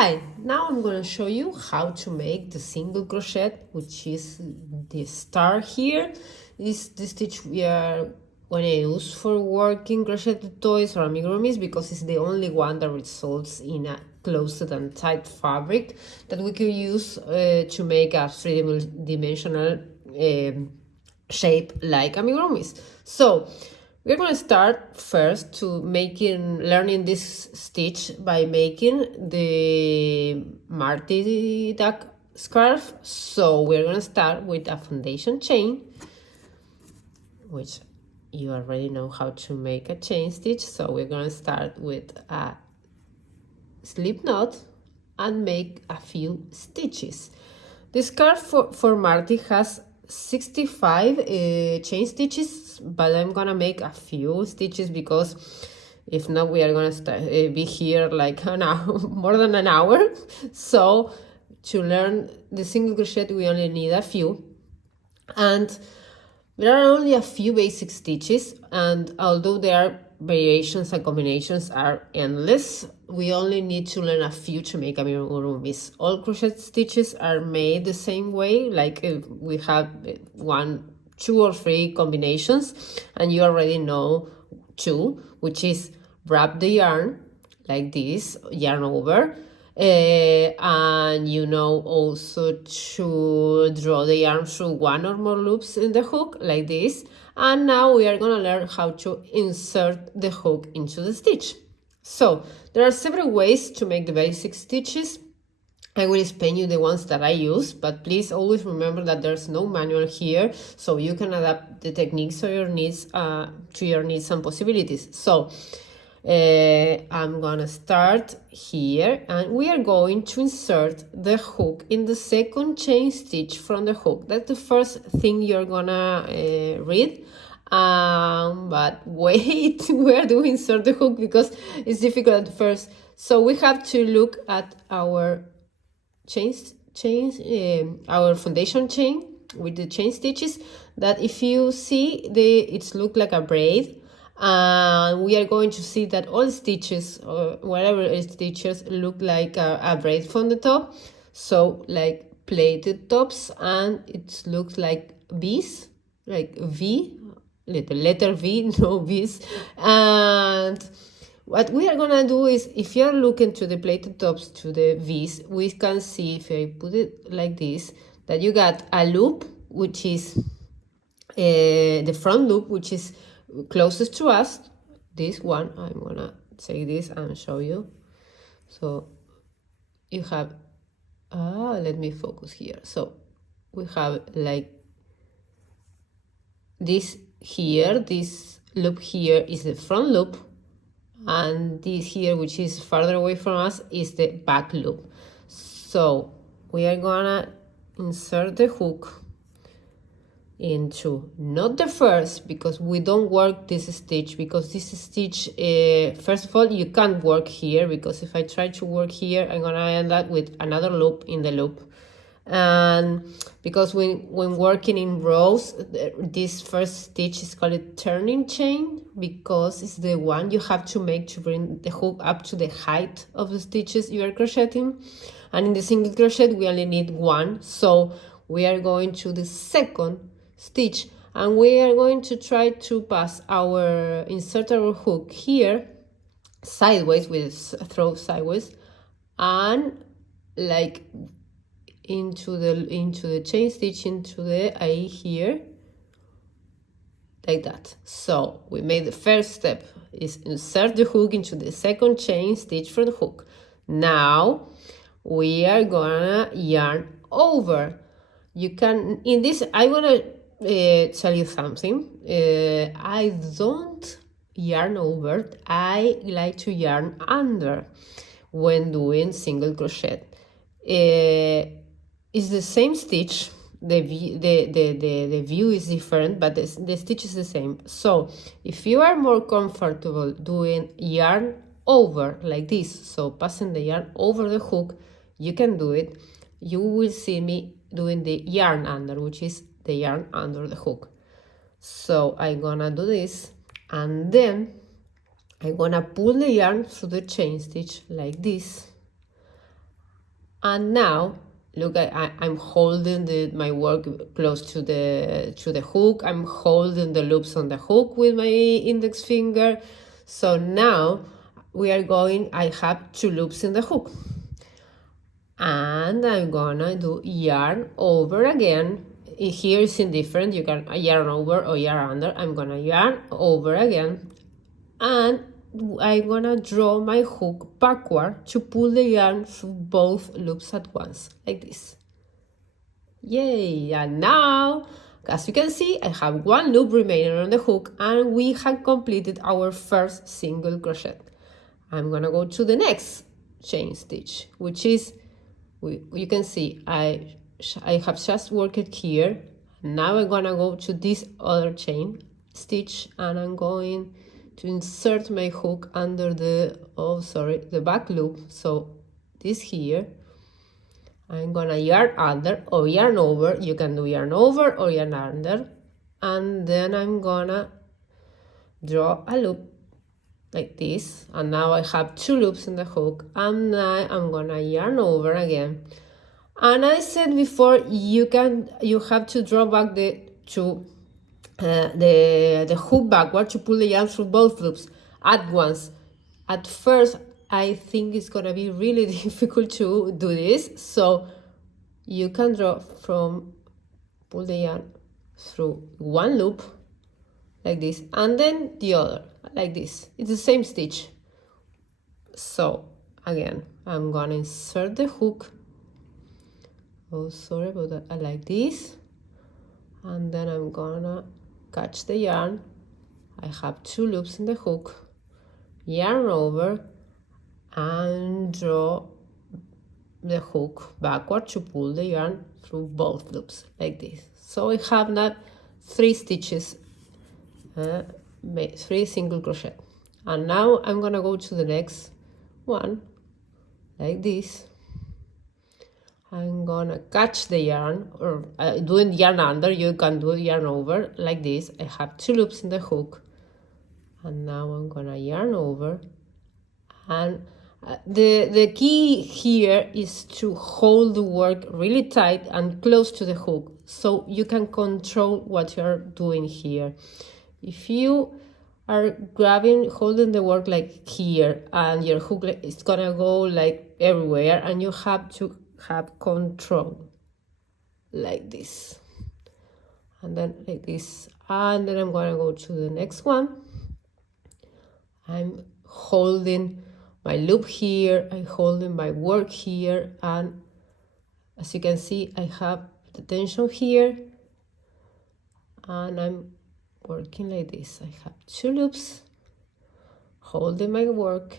Hi, now I'm going to show you how to make the single crochet, which is the star here. Is the stitch we are going to use for working crocheted toys or amigurumis because it's the only one that results in a closed and tight fabric that we could use to make a three-dimensional shape like amigurumis. So we're going to start first to learning this stitch by making the Marty duck scarf. So we're going to start with a foundation chain, which you already know how to make a chain stitch. So we're going to start with a slip knot and make a few stitches. The scarf for Marty has 65 chain stitches, but I'm gonna make a few stitches because if not we are gonna be here like an hour, more than an hour. So to learn the single crochet we only need a few, and there are only a few basic stitches, and although there are variations and combinations are endless, we only need to learn a few to make amigurumis. All crochet stitches are made the same way, like we have 1, 2 or 3 combinations, and you already know 2, which is wrap the yarn like this, yarn over, and you know also to draw the yarn through 1 or more loops in the hook like this. And now we are going to learn how to insert the hook into the stitch. So there are several ways to make the basic stitches. I will explain you the ones that I use, but please always remember that there's no manual here, so you can adapt the techniques to your needs and possibilities. So I'm gonna start here, and we are going to insert the hook in the second chain stitch from the hook. That's the first thing you're gonna read. But wait, where do we insert the hook? Because it's difficult at first. So we have to look at our our foundation chain with the chain stitches. That if you see, it's look like a braid. And we are going to see that all stitches or whatever stitches look like a braid from the top, so like plaited tops, and it looks like V's, like V, letter V, no V's. And what we are gonna do is, if you're looking to the plaited tops to the V's, we can see, if I put it like this, that you got a loop, which is the front loop, which is closest to us, this one. I'm gonna take this and show you. So you have let me focus here. So we have like this here, this loop here is the front loop, and this here, which is farther away from us, is the back loop. So we are gonna insert the hook into, not the first, because we don't work this stitch, because this stitch, first of all, you can't work here, because if I try to work here, I'm gonna end up with another loop in the loop. And because when working in rows, this first stitch is called a turning chain, because it's the one you have to make to bring the hook up to the height of the stitches you are crocheting. And in the single crochet we only need 1, so we are going to the second stitch, and we are going to try to pass insert our hook here sideways, with throw sideways, and like into the chain stitch, into the eye here, like that. So we made the first step is insert the hook into the second chain stitch from the hook. Now we are gonna yarn over. You can, in this, I wanna tell you something. I don't yarn over, I like to yarn under when doing single crochet. It's the same stitch, the view is different, but the stitch is the same. So if you are more comfortable doing yarn over like this, so passing the yarn over the hook, you can do it. You will see me doing the yarn under, which is the yarn under the hook. So I'm gonna do this, and then I'm gonna pull the yarn through the chain stitch like this, And now look, I'm holding my work close to the hook. I'm holding the loops on the hook with my index finger. So now I have 2 loops in the hook. And I'm gonna do yarn over again. Here is indifferent, you can yarn over or yarn under. I'm gonna yarn over again, and I'm gonna draw my hook backward to pull the yarn through both loops at once, like this. Yay! And now, as you can see, I have 1 loop remaining on the hook, and we have completed our first single crochet. I'm gonna go to the next chain stitch, which is, you can see I have just worked here. Now I'm gonna go to this other chain stitch, and I'm going to insert my hook under the back loop. So this here, I'm gonna yarn under or yarn over. You can do yarn over or yarn under, and then I'm gonna draw a loop like this, and now I have 2 loops in the hook, and now I'm gonna yarn over again. And I said before, you have to draw back the hook backward to pull the yarn through both loops at once. At first, I think it's gonna be really difficult to do this, so you can pull the yarn through 1 loop like this, and then the other like this. It's the same stitch. So again, I'm gonna insert the hook. Oh, sorry about that. I like this, and then I'm gonna catch the yarn. I have 2 loops in the hook, yarn over, and draw the hook backward to pull the yarn through both loops like this. So I have now 3 stitches, 3 single crochet. And now I'm gonna go to the next one like this. I'm gonna catch the yarn, or doing yarn under. You can do yarn over like this. I have 2 loops in the hook, and now I'm gonna yarn over. And the key here is to hold the work really tight and close to the hook, so you can control what you're doing here. If you are holding the work like here, and your hook is gonna go like everywhere, and you have to have control like this, and then like this. And then I'm gonna go to the next one. I'm holding my loop here, I'm holding my work here, and as you can see, I have the tension here, and I'm working like this. I have 2 loops, holding my work,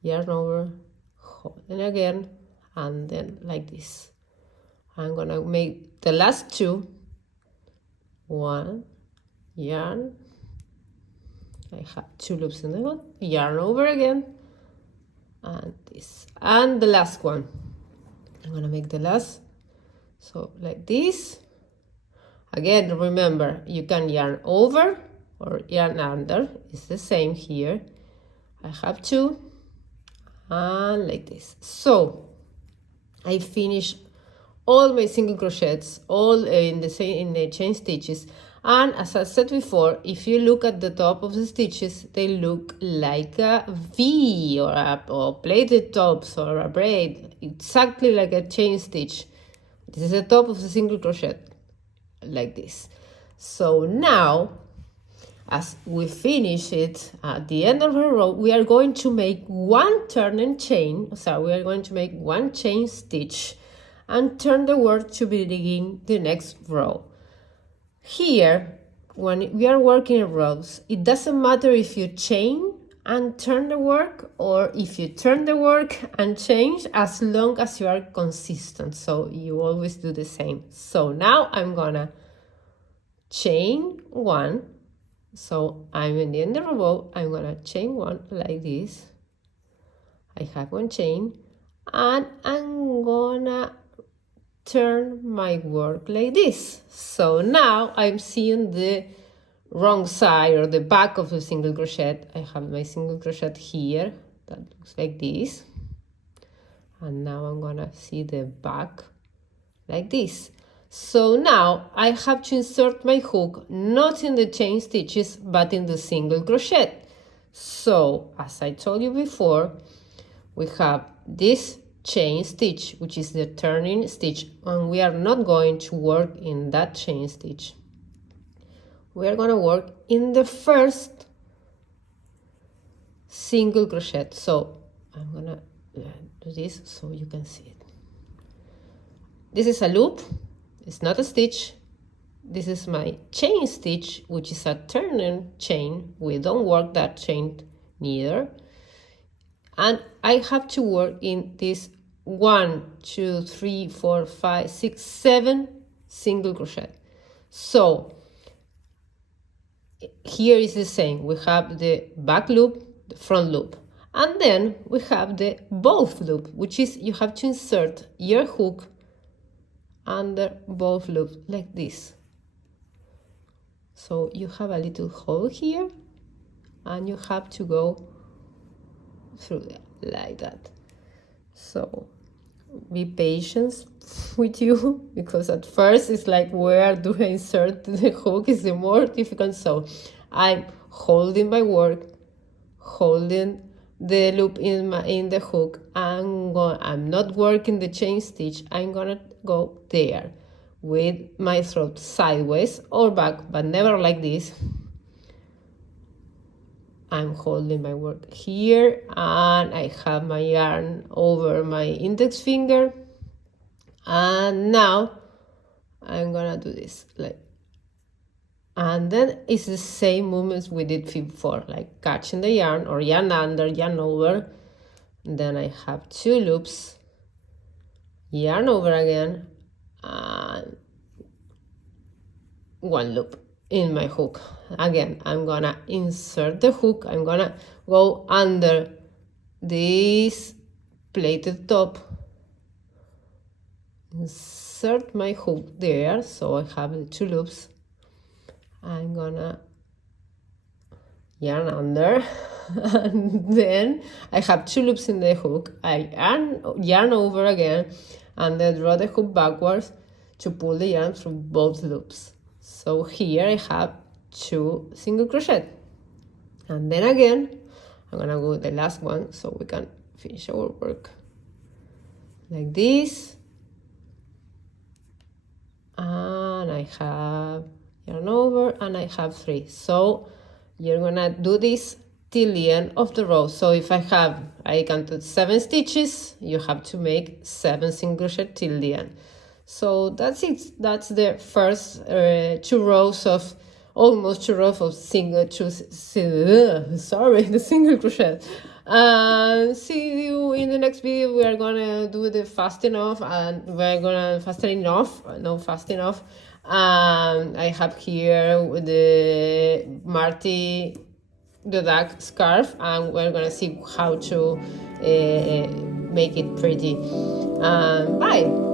yarn over, holding again, and then like this. I'm gonna make the last 2, 1, yarn, I have 2 loops in the hook, yarn over again, and this, and the last one. I'm gonna make the last, so like this. Again, remember, you can yarn over or yarn under, it's the same here. I have 2, and like this. So I finish all my single crochets, all in the chain stitches. And as I said before, if you look at the top of the stitches, they look like a V or plaited tops or a braid, exactly like a chain stitch. This is the top of the single crochet, like this. So now, as we finish it at the end of the row, we are going to make 1 turning chain. So we are going to make 1 chain stitch and turn the work to begin the next row. Here, when we are working in rows, it doesn't matter if you chain and turn the work or if you turn the work and change, as long as you are consistent. So you always do the same. So now I'm gonna chain 1. So I'm in the end of the row, I'm gonna chain 1 like this. I have 1 chain, and I'm gonna turn my work like this. So now I'm seeing the wrong side or the back of the single crochet. I have my single crochet here that looks like this. And now I'm gonna see the back like this. So now I have to insert my hook not in the chain stitches but in the single crochet. So as I told you before, we have this chain stitch, which is the turning stitch, and we are not going to work in that chain stitch. We are going to work in the first single crochet. So I'm going to do this so you can see it. This is a loop, it's not a stitch. This is my chain stitch, which is a turning chain. We don't work that chain neither. And I have to work in this 1, 2, 3, 4, 5, 6, 7 single crochet. So here is the same. We have the back loop, the front loop, and then we have the both loop, which is you have to insert your hook under both loops like this. So you have a little hole here and you have to go through it like that. So be patient with you, because at first it's like, where do I insert the hook is the more difficult. So I'm holding my work, holding the loop in the hook. I'm not working the chain stitch. I'm gonna go there with my throat sideways or back, but never like this. I'm holding my work here and I have my yarn over my index finger, and now I'm gonna do this like, and then it's the same movements we did before, like catching the yarn or yarn under, yarn over. And then I have 2 loops, yarn over again, and 1 loop in my hook. Again, I'm gonna insert the hook. I'm gonna go under this plaited top, insert my hook there, so I have the 2 loops. I'm gonna yarn under and then I have 2 loops in the hook. I yarn over again and then draw the hook backwards to pull the yarn through both loops. So here I have 2 single crochet, and then again I'm gonna go with the last one so we can finish our work like this. And I have yarn over and I have 3. So you're gonna do this till the end of the row. So if I counted 7 stitches, you have to make 7 single crochet till the end. So that's it. That's the first 2 rows of almost 2 rows of the single crochet. See you in the next video. We are gonna do the fast enough, and we're gonna fast enough. I have here the Marty the duck scarf, and we're gonna see how to make it pretty. Bye.